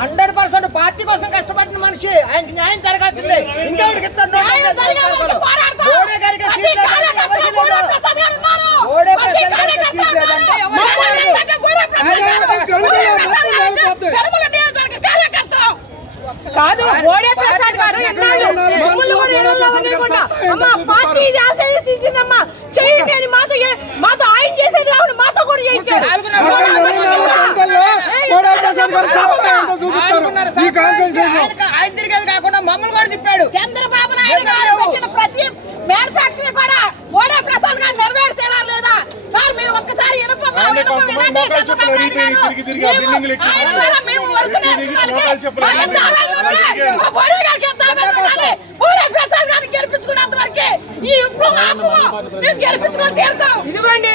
100% party కోసం కష్టపడిన మనిషి, ఆయనకి న్యాయం జరగాల్సిందే. ఇంకెవరికి ఇస్తారు? మోడీ గారికి సీట్ లేదంటే ఎవరికి లేదు. మోడీ ప్రసాద్ గారికి సీట్ లేదంటే ఎవరికి కాదు. మోడీ ప్రసాద్ గారు పార్టీ ఆశీర్వదించిందమ్మా, చేయండి అని మాతో ఆయన చేసేది కాదు, మాతో కూడా చేయించారు. ఆయన తిరిగేది కాకుండా మమ్మల్ని కూడా తిప్పాడు. చంద్రబాబు నాయుడు గారు పెట్టిన ప్రతి మ్యానుఫాక్చరింగ్ కూడా మోడీ ప్రసాద్ గారు నెరవేర్చేలా లేదా సార్? మీరు ఒక్కసారి గెలిపించుకున్నంత వరకే ఈ గెలిపించుకొని తీరుతాం. ఇదిగోండి,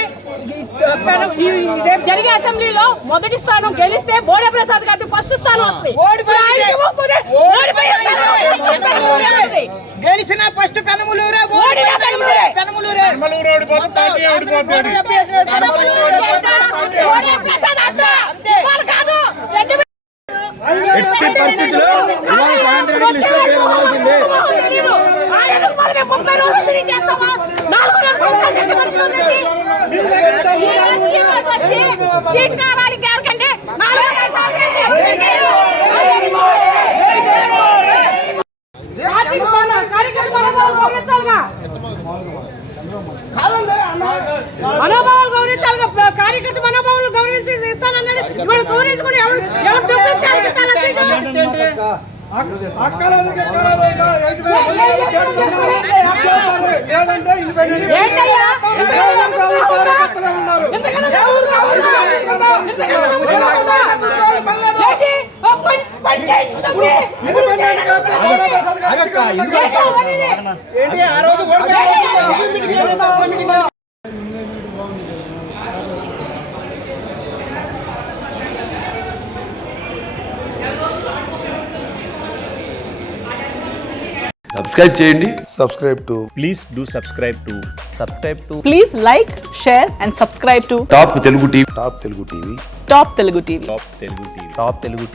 రేపు జరిగే అసెంబ్లీలో మొదటి స్థానం గెలిస్తే మోడీ ప్రసాద్ గారికి ఫస్ట్ స్థానం వస్తుంది. గెలిచిన ఫస్ట్ పెనమలూరే. ఎట్టి పరిస్థితుల్లో ఇవాళ సాయంత్రానికి లిస్టులో పేరు అవ్వాల్సిందే. సీట్ కావాలి ఎవరికంటే మనోభావాలు గౌరవించాలిగా. కార్యకర్త మనోభావాలు గౌరవించి ఇస్తానన్నాడు. ఇవాళ గౌరవించుకుని ఎవరు సబ్స్క్రైబ్ చేయండి. Please do subscribe to. Please like, share and subscribe to top Telugu TV. Top Telugu TV. Top Telugu TV.